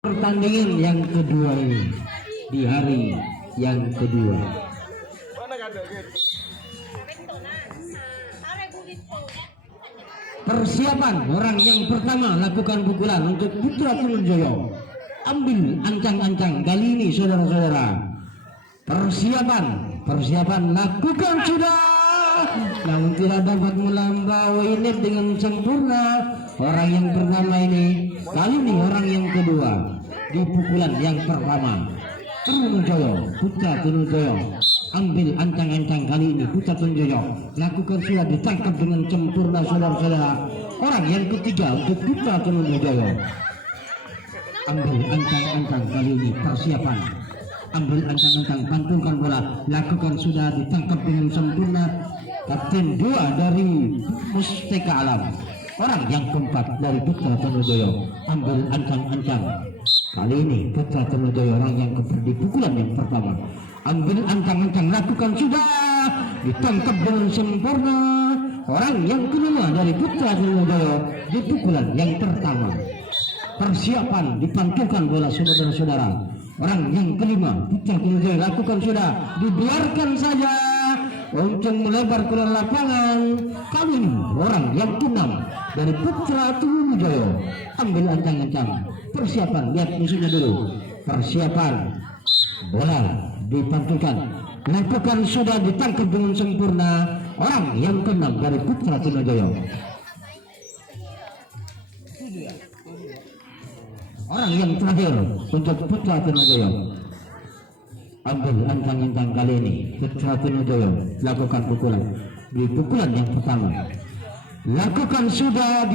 Pertandingan yang kedua ini di hari yang kedua. Persiapan orang yang pertama lakukan pukulan untuk Putra Tulunjoyo. Ambil ancang-ancang kali ini saudara-saudara. Persiapan lakukan sudah. Namun tidak dapat melampaui ini dengan sempurna. Orang yang pertama ini, kali ini orang yang kedua di pukulan yang pertama. Tulunjoyo, Putra Tulunjoyo. Ambil ancang-ancang kali ini Putra Tulunjoyo. Lakukan sudah, ditangkap dengan sempurna saudara-saudara. Orang yang ketiga untuk Putra Tulunjoyo. Ambil ancang-ancang kali ini, persiapan. Ambil ancang-ancang, pantulkan bola. Lakukan sudah, ditangkap dengan sempurna. Kapten 2 dari Musteka Alam. Orang yang keempat dari Putra Tulunjoyo. Ambil ancang-ancang. Kali ini Putra Tulunjoyo orang yang keempat di pukulan yang pertama. Ambil ancang-ancang, lakukan sudah, ditangkap dengan sempurna. Orang yang kelima dari Putra Tulunjoyo di pukulan yang pertama. Persiapan, dipantulkan bola saudara-saudara. Orang yang kelima Putra Tulunjoyo lakukan sudah, dibiarkan saja untuk melebar ke lapangan. Kali ini orang yang keenam dari Putra Tulunjoyo. Ambil ancang-ancang, persiapan, lihat musuhnya dulu. Persiapan, bola dipantulkan, lakukan sudah, ditangkap dengan sempurna. Orang yang keenam dari Putra Tulunjoyo. Orang yang terakhir untuk Putra Tulunjoyo. Ambil ancang-ancang kali ini Putra Tulunjoyo lakukan pukulan di pukulan yang pertama. Lakukan sudah,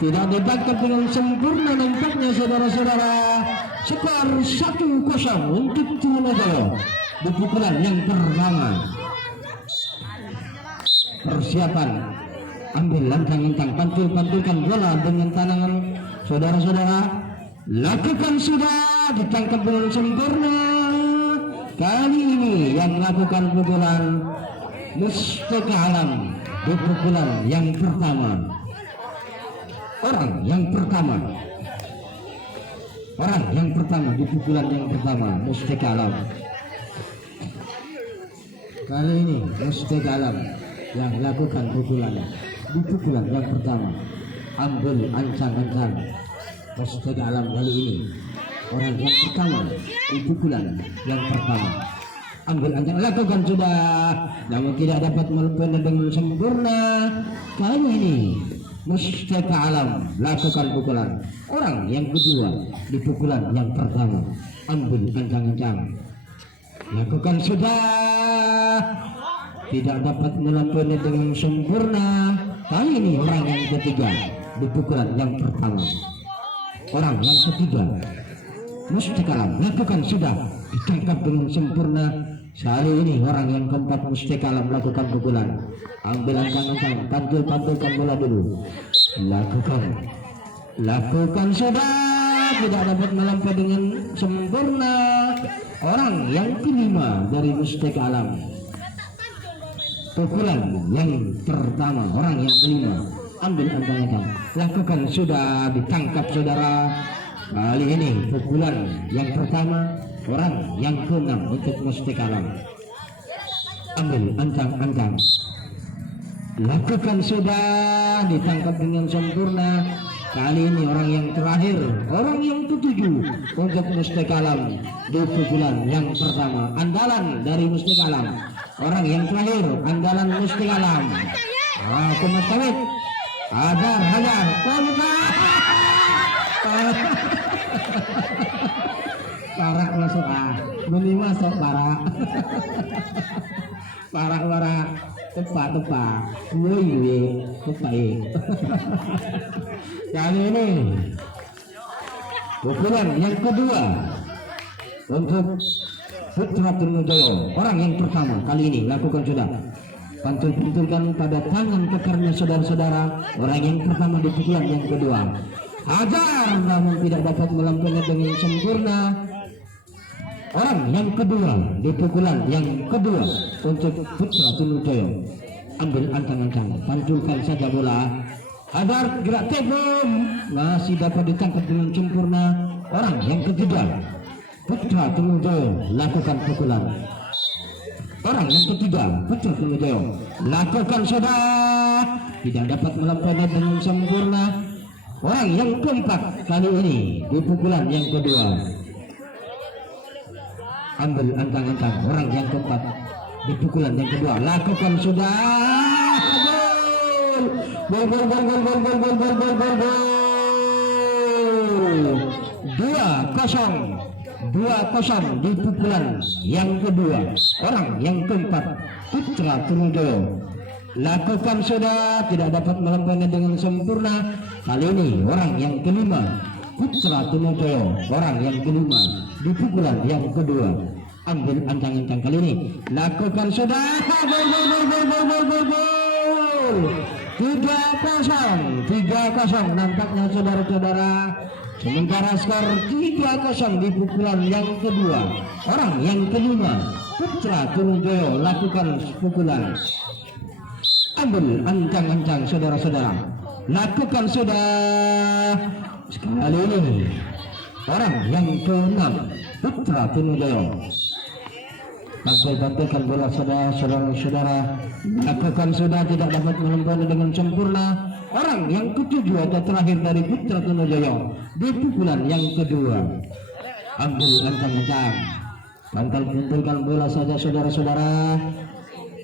tidak ditangkap dengan sempurna nampaknya saudara-saudara. Skor 1-0 untuk Tulunjoyo di pukulan yang pertama. Persiapan, ambil ancang-ancang, pantulkan bola dengan tangan saudara-saudara. Lakukan sudah, ditangkap dengan sempurna. Kali ini yang melakukan pukulan Musteka Alam di pukulan yang pertama. Orang yang pertama di pukulan yang pertama Musteka Alam. Kali ini Musteka Alam yang melakukan pukulan di pukulan yang pertama. Ambil ancang-ancang Musteka Alam kali ini orang yang pertama di pukulan yang pertama. Ambil ancang, lakukan sudah, namun tidak dapat melakukan dengan sempurna. Kali ini Musteka Alam lakukan pukulan orang yang kedua di pukulan yang pertama. Ambil ancang-ancang, lakukan sudah, tidak dapat melakukan dengan sempurna. Kali ini orang yang ketiga di pukulan yang pertama. Orang yang ketiga Musteka Alam lakukan sudah, ditangkap dengan sempurna. Kali ini orang yang keempat Musteka Alam lakukan pukulan. Ambil ancang-ancang, pantulkan bola dulu. Lakukan sudah, tidak dapat melampaui dengan sempurna. Orang yang kelima dari Musteka Alam. Pukulan yang pertama, orang yang kelima. Ambil ancang-ancang, lakukan sudah, ditangkap saudara. Kali ini pukulan yang pertama, orang yang keenam untuk Musteka Alam. Ambil ancang-ancang, lakukan sudah, ditangkap dengan sempurna. Kali ini orang yang terakhir, orang yang ketujuh untuk Musteka Alam di pukulan yang pertama. Andalan dari Musteka Alam, orang yang terakhir, andalan Musteka Alam. Kumat-kamit, hajar, parak masuk meni masuk parak. Parak tepat woi tepat. Kali ini pukulan yang kedua untuk Putra Tulunjoyo. Orang yang pertama kali ini lakukan sudah, pantulkan pada tangan kekernya saudara-saudara. Orang yang pertama di pukulan yang kedua. Hajar, namun tidak dapat melampauinya dengan sempurna. Orang yang kedua di pukulan yang kedua untuk Putra Tulunjoyo. Ambil ancang-ancang, pantulkan saja bola. agar gerak tempo masih dapat ditangkap dengan sempurna orang yang ketiga. Putra Tunggal lakukan pukulan. Orang yang ketiga, Putra Tunggal lakukan sudah tidak dapat melampauinya dengan sempurna. Orang yang keempat kali ini di pukulan yang kedua. Ambil antang-antang orang yang keempat di pukulan yang kedua, lakukan sudah. Gol, gol, gol, gol, gol, gol, gol, gol, gol, gol, gol. 2-0 di pukulan yang kedua. Orang yang keempat, Putra Tunggal lakukan sudah tidak dapat melampauinya dengan sempurna. Kali ini orang yang kelima, Putra Tunggal, orang yang kelima di pukulan yang kedua. Ambil ancang-ancang kali ini, lakukan sudah. Gol, gol, gol, gol, gol, gol, gol, gol. 3-0 nampaknya saudara-saudara. Sementara skor 3-0 di pukulan yang kedua. Orang yang kelima, Putra Tunggal lakukan pukulan. Ambil ancang-ancang saudara-saudara, lakukan sudah. Sekali ini orang yang keenam, Putra Tunggal. Bantai-bantaikan bola saudara-saudara, lakukan sudah tidak dapat melempar dengan sempurna. Orang yang ketujuh atau terakhir dari Putra Tunggal di pukulan yang kedua. Ambil ancang-ancang, bantal-bantalkan bola saja saudara-saudara.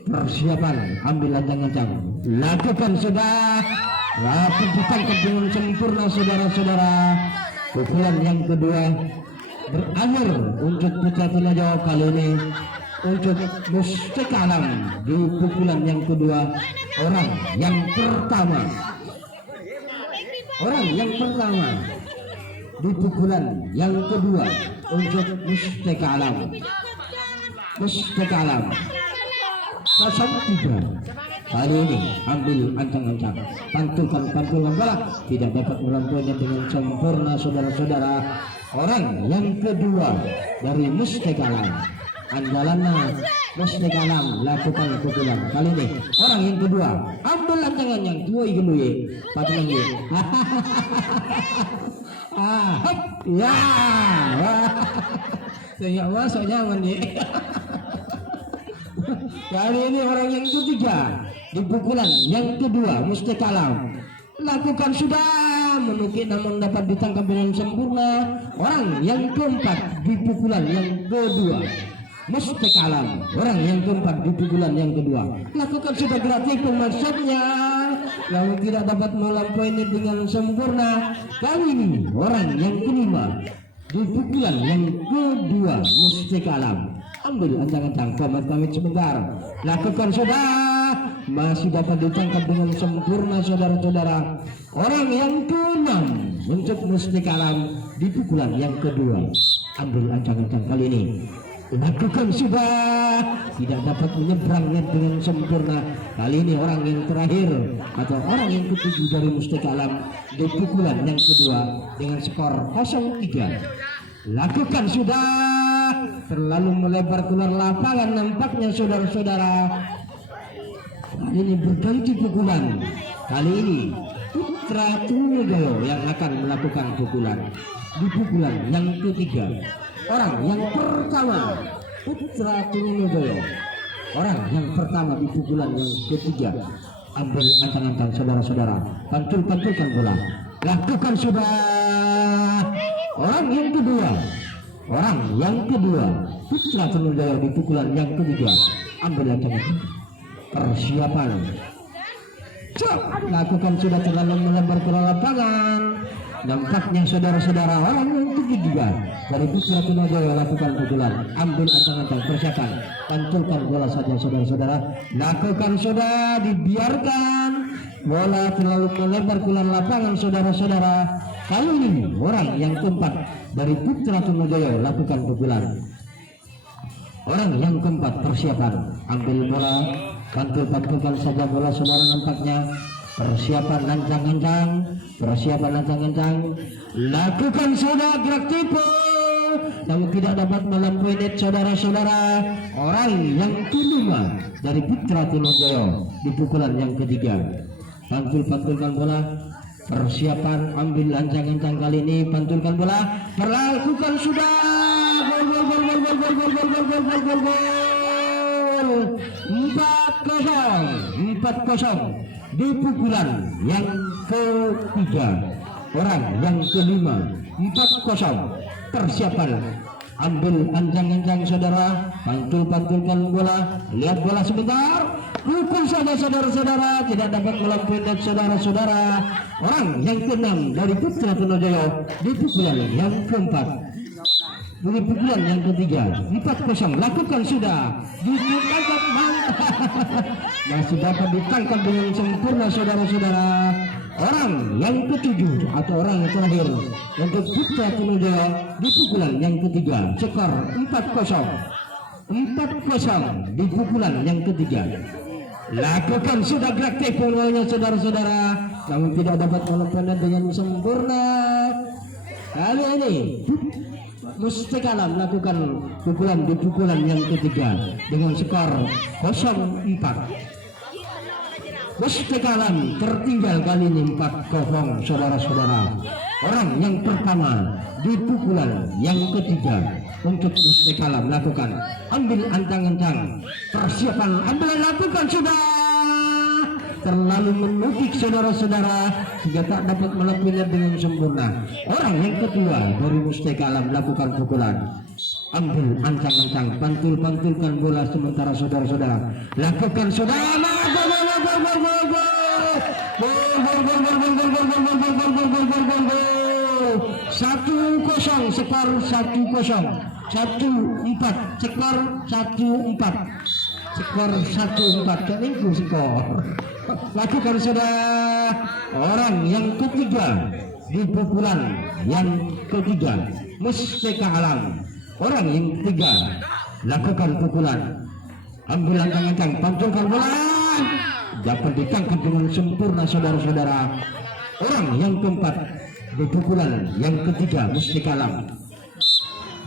Persiapan, ambil ancang-ancang, lakukan sudah. Lalu ditangkap dengan sempurna saudara-saudara. Pukulan yang kedua berakhir untuk Putra Tunggal kali ini. Untuk Mustika Alam di pukulan yang kedua. Orang yang pertama di pukulan yang kedua untuk Mustika Alam. 0-3. Kali ini ambil ancang-ancang, pantulkan bola, tidak dapat melampauinya dengan sempurna saudara-saudara. Orang yang kedua dari Mustika Alam, andalannya Mustika Alam lakukan pukulan. Kali ini orang yang kedua, ambil ancang-ancang, tuai geluye, patang ye. Ya, saya masuknya mandi. Kali ini orang yang ketiga di pukulan yang kedua, Mustika Alam lakukan sudah, menukik namun dapat ditangkap dengan sempurna. Orang yang keempat di pukulan yang kedua, Mustika Alam. Orang yang keempat di pukulan yang kedua lakukan sudah gratis pemasuknya, lalu tidak dapat melampauinya dengan sempurna. Kali ini orang yang kelima di pukulan yang kedua, Mustika Alam. Ambil ancang-ancang, pamit sebentar, lakukan sudah, masih dapat ditangkap dengan sempurna saudara-saudara. Orang yang keenam untuk Mustika Alam di pukulan yang kedua. Ambil ancang-ancang kali ini, lakukan sudah, tidak dapat menyeberangnya dengan sempurna. Kali ini orang yang terakhir atau orang yang ketujuh dari Mustika Alam di pukulan yang kedua dengan skor 0-3. Lakukan sudah, terlalu melebar keluar lapangan nampaknya saudara-saudara. Kali ini berganti pukulan. Kali ini Putra Tunggal yang akan melakukan pukulan di pukulan yang ketiga. Orang yang pertama, Putra Tunggal. Orang yang pertama di pukulan yang ketiga. Ambil ancang-ancang saudara-saudara, pantul-pantulkan bola, lakukan sudah. Orang yang kedua, Putra Tunggal di pukulan yang ketiga. Ambil ancang-ancang, persiapan, lakukan sudah, terlalu melebar ke lapangan. Nampaknya saudara-saudara orang yang ketiga dari Putra Tunggal lakukan pukulan. Ambil ancang-ancang, persiapan, pantulkan bola saja saudara-saudara, lakukan sudah, dibiarkan bola terlalu melebar ke lapangan saudara-saudara. Kali ini orang yang keempat dari Putra Tunggal lakukan pukulan. Orang yang keempat, persiapan, ambil bola, pantul-pantulkan saja bola saudara. Nampaknya persiapan ancang-ancang, lakukan sudah, gerak tipu, namun tidak dapat melampaui net saudara-saudara. Orang yang kelima dari Putra Tunggal di pukulan yang ketiga. Pantul-pantulkan bola. Persiapan ambil ancang-ancang kali ini. Pantulkan bola. Perlakukan sudah. Gol gol gol gol gol gol gol gol gol gol gol gol gol. 4-0 di pukulan yang ketiga, orang yang kelima. 4-0. Persiapan ambil ancang-ancang saudara, pantulkan bola, lihat bola sebentar, pukul saja saudara-saudara, tidak dapat melampaui saudara-saudara. Orang yang keenam dari Putra Tonojoyo di pukulan yang keempat, di pukulan yang ketiga. 4-0 lakukan sudah, ditangkap masih dapat ditangkap dengan sempurna saudara-saudara. Orang yang ketujuh atau orang yang terakhir untuk Putra Tonojoyo di pukulan yang ketiga, skor 4-0 di pukulan yang ketiga. Lakukan sudah gerak temponya saudara-saudara, namun tidak dapat melakukannya dengan sempurna. Kali ini Mustika Alam melakukan pukulan di pukulan yang ketiga dengan skor 0-4. Mustika Alam tertinggal kali ini 4-0 saudara-saudara. Orang yang pertama di pukulan yang ketiga untuk Mustika Alam melakukan ambil ancang-ancang. Persiapan ambil lakukan sudah. Terlalu menukik saudara-saudara sehingga tak dapat melakukannya dengan sempurna. Orang yang kedua dari Mustika Alam melakukan pukulan. Ambil ancang-ancang, pantulkan bola sementara saudara-saudara lakukan sudah. Satu kosong skor 1-0, 1-4 skor 1-4 skor 1-4 keningku skor. Lakukan sudah. Orang yang ketiga di pukulan yang ketiga Mustika Alam. Orang yang ketiga lakukan pukulan, ambil ancang-ancang, pantulkan bola, dapat ditangkap dengan sempurna saudara-saudara. Orang yang keempat di pukulan yang ketiga Mustika Alam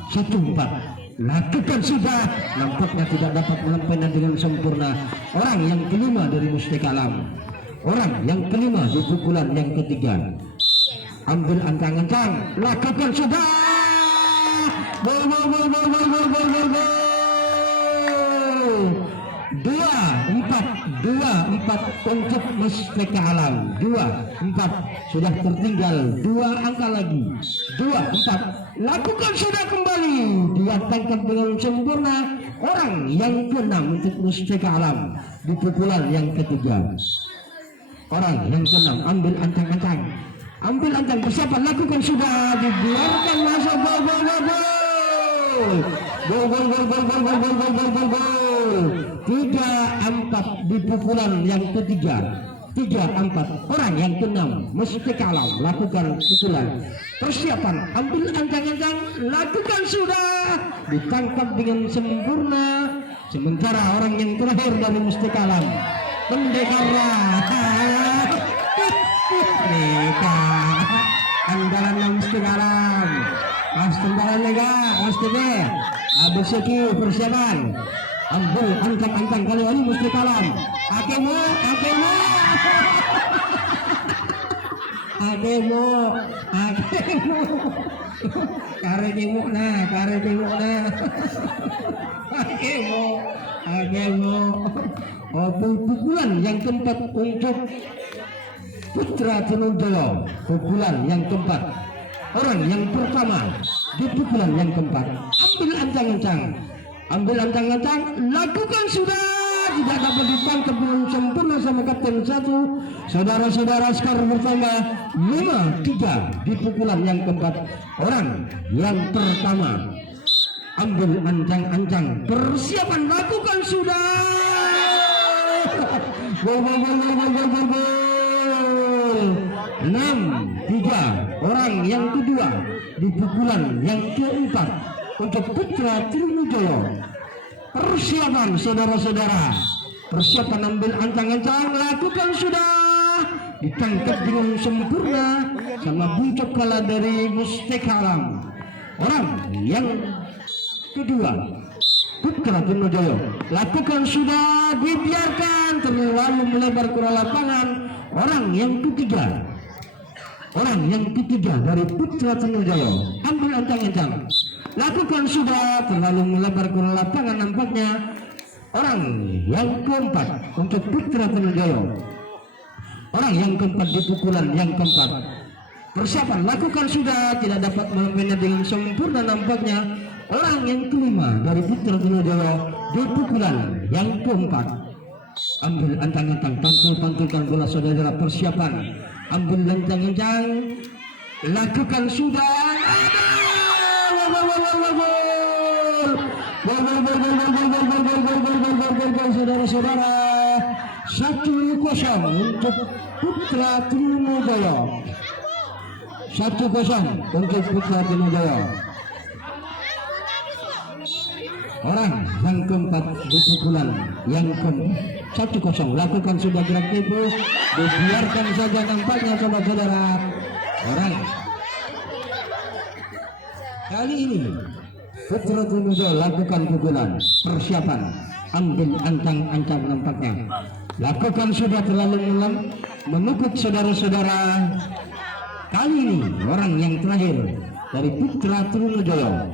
1-4 lakukan sudah, nampaknya tidak dapat melampainya dengan sempurna. Orang yang kelima dari Mustika Alam, orang yang kelima di pukulan yang ketiga, ambil ancang-ancang, lakukan sudah. Gol. 2-4 untuk Mustika Alam. 2-4 sudah tertinggal 2 angka lagi. 2-4 lakukan sudah kembali, dia tangkap dengan sempurna. Orang yang keenam untuk Mustika Alam di pukulan yang ketiga. Orang yang keenam ambil ancang-ancang, persiapan lakukan sudah, dibiarkan masuk. Gol 3-4 di pukulan yang ketiga. 3-4 orang yang keenam Mustika Alam lakukan pukulan. Persiapan ambil ancang-ancang, lakukan sudah, ditangkap dengan sempurna. Sementara orang yang terakhir dari Mustika Alam, Pendekara andalan Mustika Alam. Mas tendangan lega, Mas Tebe. Habis itu persiapan. Ambil ancang-ancang kali ini Mustika Alam. Akemo. Kare timuk nah. Akemo. Pukulan yang keempat untuk Putra Tonojoyo. Pukulan yang keempat. Orang yang pertama di pukulan yang keempat. Ambil ancang-ancang, lakukan sudah, tidak dapat ditangkap dengan sempurna sama kapten 1. Saudara-saudara skor bertambah 5-3 di pukulan yang keempat. Orang yang pertama ambil ancang-ancang, persiapan lakukan sudah. Gol. 6-3 orang yang kedua di pukulan yang keempat untuk Putra Tonojoyo. Persiapan saudara-saudara, persiapan ambil ancang-ancang, lakukan sudah, ditangkap dengan sempurna sama buncok kala dari Mustika Alam. Orang yang kedua Putra Tonojoyo, lakukan sudah, dibiarkan terlalu melebar ke lapangan. orang yang ketiga dari Putra Tanujaya, ambil ancang-ancang, lakukan sudah, terlalu melebar ke lapangan nampaknya. Orang yang keempat untuk Putra Tanujaya, orang yang keempat di pukulan yang keempat, persiapan, lakukan sudah, tidak dapat melampainya dengan sempurna nampaknya. Orang yang kelima dari Putra Tanujaya di pukulan yang keempat, ambil ancang-ancang, pantul-pantulkan bola saudara, persiapan, ambil ancang-ancang, lakukan sudah. Saudara-saudara, 1-0 untuk Putra Tanujaya, 1-0 untuk Putra Tanujaya. Orang yang keempat di pukulan yang keempat, 1-0, lakukan sudah gerak tipu, dibiarkan saja nampaknya saudara-saudara. Orang kali ini Putra Tanujaya lakukan pukulan, persiapan, ambil ancang-ancang nampaknya, lakukan sudah, terlalu menukuk saudara-saudara. Kali ini orang yang terakhir dari Putra Tanujaya,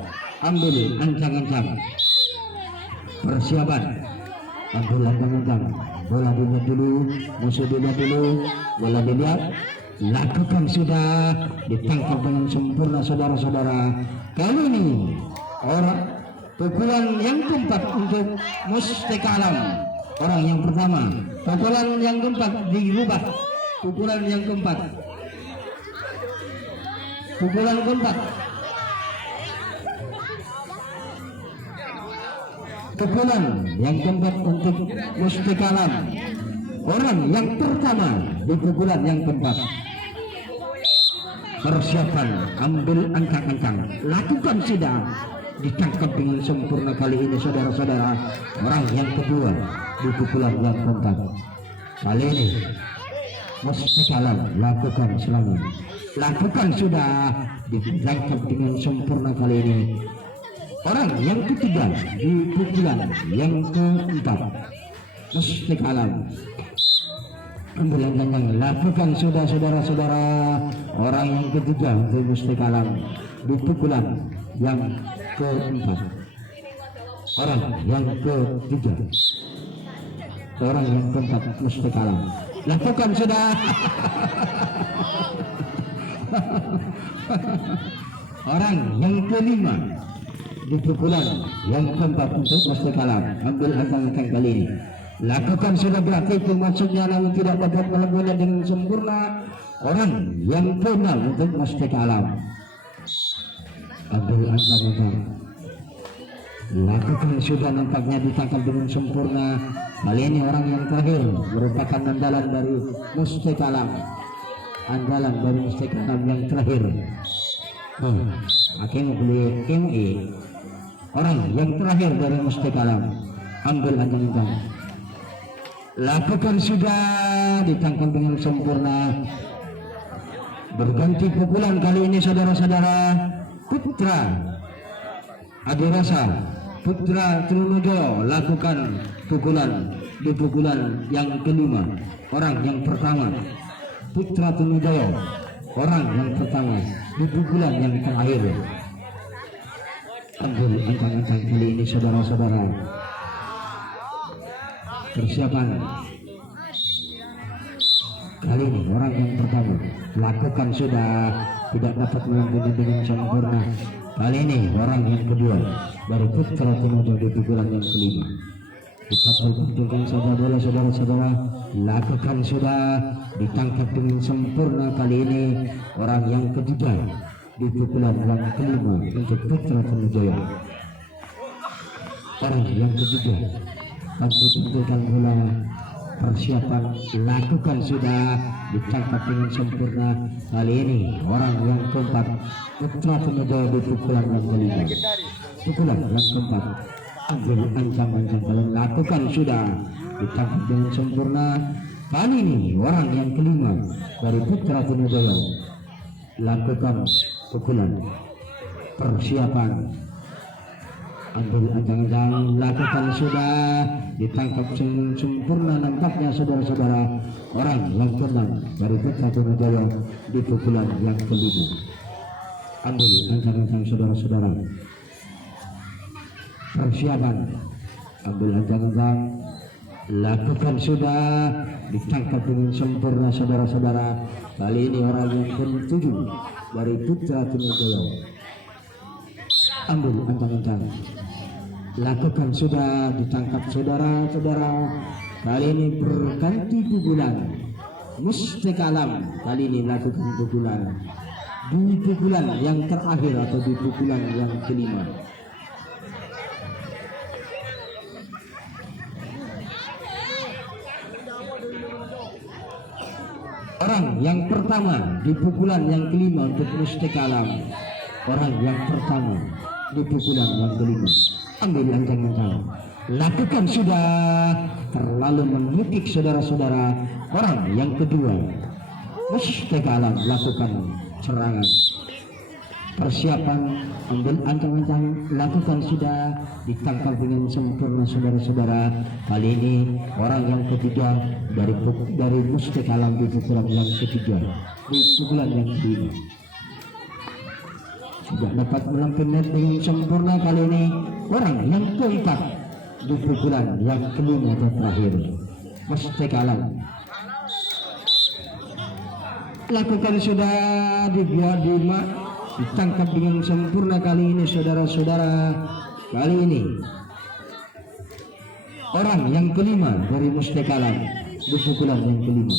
ambil ancang-ancang, persiapan, ambil ancang-ancang, bola dilihat dulu, musuh dilihat dulu, bola dilihat, lakukan sudah, ditangkap dengan sempurna saudara-saudara. Kali ini orang pukulan yang keempat untuk Mustika Alam, orang yang pertama, pukulan yang keempat dirubah, pukulan yang keempat, pukulan keempat, pukulan yang keempat untuk Mustika Alam, orang yang pertama di pukulan yang keempat. Persiapan, ambil ancang-ancang, lakukan sudah, ditangkap dengan sempurna kali ini saudara-saudara. Orang yang kedua di pukulan yang keempat. Kali ini Mustika Alam, lakukan selanjutnya, lakukan sudah, ditangkap dengan sempurna kali ini. Orang yang ketiga di pukulan yang keempat, Mustika Alam, ambil ancang-ancang, lakukan sudah saudara-saudara. Orang yang ketiga untuk Mustika Alam di pukulan yang keempat. Orang yang ketiga, orang yang keempat Mustika Alam, lakukan sudah. Orang yang kelima di pukulan yang keempat untuk Mustika Alam, ambil ancang-ancang kali ini, lakukan sudah, berarti itu maksudnya, namun tidak dapat melakukannya dengan sempurna. Orang yang keenam untuk Mustika Alam, ambil ancang-ancang, lakukan sudah, nampaknya ditangkap dengan sempurna. Kali ini orang yang terakhir merupakan andalan dari Mustika Alam, andalan dari Mustika Alam yang terakhir. Orang yang terakhir dari Mustika Alam, ambil ancang-ancang, lakukan sudah, ditangkap dengan sempurna. Berganti pukulan kali ini saudara-saudara. Putra Adirasa, Putra Tanujaya, lakukan pukulan di pukulan yang kelima. Orang yang pertama Putra Tanujaya, orang yang pertama di pukulan yang terakhir. Ambil ancang-ancang kali ini saudara-saudara. Persiapan kali ini orang yang pertama, lakukan sudah, tidak dapat melakukannya dengan sempurna. Kali ini orang yang kedua dari Putra Tanujaya di pukulan yang kelima. Dipantul-pantulkan saja bola saudara-saudara, lakukan sudah, ditangkap dengan sempurna. Kali ini orang yang ketiga di pukulan yang kelima untuk Putra Tanujaya. Orang yang ketiga, pantul-pantulkan bola, persiapan, lakukan sudah, ditangkap dengan sempurna. Kali ini orang yang keempat Putra Tanujaya di pukulan yang kelima, pukulan yang keempat, ambil ancang-ancang, lakukan sudah, ditangkap dengan sempurna. Kali ini orang yang kelima dari Putra Tanujaya, lakukan pukulan, persiapan, ambil ancang-ancang, lakukan sudah, ditangkap sempurna nampaknya saudara-saudara. orang yang keenam dari Putra Trunojoyo di pukulan yang kelima. Ambil ancang-ancang saudara-saudara. Persiapan, ambil ancang-ancang, lakukan sudah, ditangkap dengan sempurna saudara-saudara. Kali ini orang yang ke-7 dari Putra Trunojoyo. Ambil ancang-ancang, lakukan sudah, ditangkap saudara-saudara. Kali ini berganti pukulan. Mustika Alam kali ini lakukan pukulan di pukulan yang terakhir atau di pukulan yang kelima. Orang yang pertama di pukulan yang kelima untuk Mustika Alam. Orang yang pertama di pukulan yang kelima. Ambil ancang-ancang, lakukan sudah, terlalu mengikik saudara-saudara. Orang yang kedua Mustika Alam lakukan serangan. Persiapan, ambil ancang-ancang, lakukan sudah, ditangkap dengan sempurna saudara-saudara. Kali ini orang yang ketiga dari Mustika Alam di pukulan yang ketiga, di pukulan yang kelima. Sudah dapat melakukan dengan sempurna. Kali ini orang yang keempat di pukulan yang kelima dan terakhir, Mustika Alam lakukan sudah, ditangkap dengan sempurna. Kali ini saudara-saudara, kali ini orang yang kelima dari Mustika Alam di pukulan yang kelima,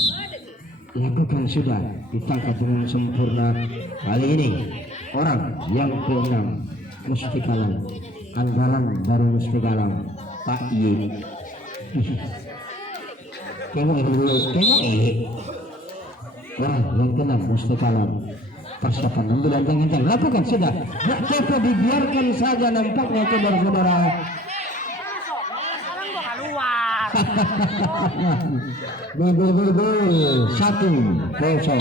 lakukan sudah, ditangkap dengan sempurna. Kali ini orang yang keenam Mustika Alam, andalan dari Mustika Alam, Pak Ye. Orang yang keenam Mustika Alam. Persiapan, ambil ancang-ancang, lakukan sudah. Tidak apa dibiarkan saja nampaknya saudara-saudara. Gol 1-0.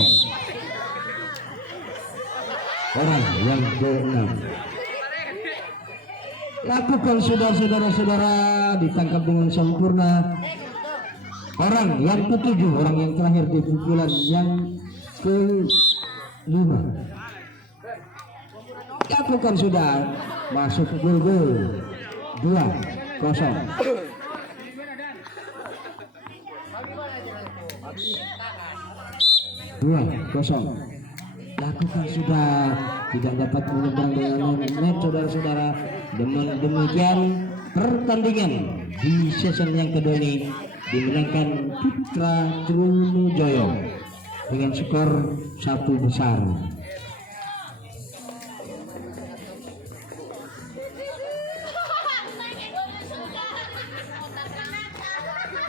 Orang yang ke-6 lakukan sudah saudara-saudara, ditangkap dengan sempurna. Orang yang ke-7, orang yang terakhir di pukulan yang ke-5, lakukan sudah, masuk gol 2-0. Lakukan sudah, tidak dapat menyeberang dengan net saudara-saudara. Dengan demikian pertandingan di season yang kedua ini dimenangkan Putra Trunojoyo dengan skor 1-0.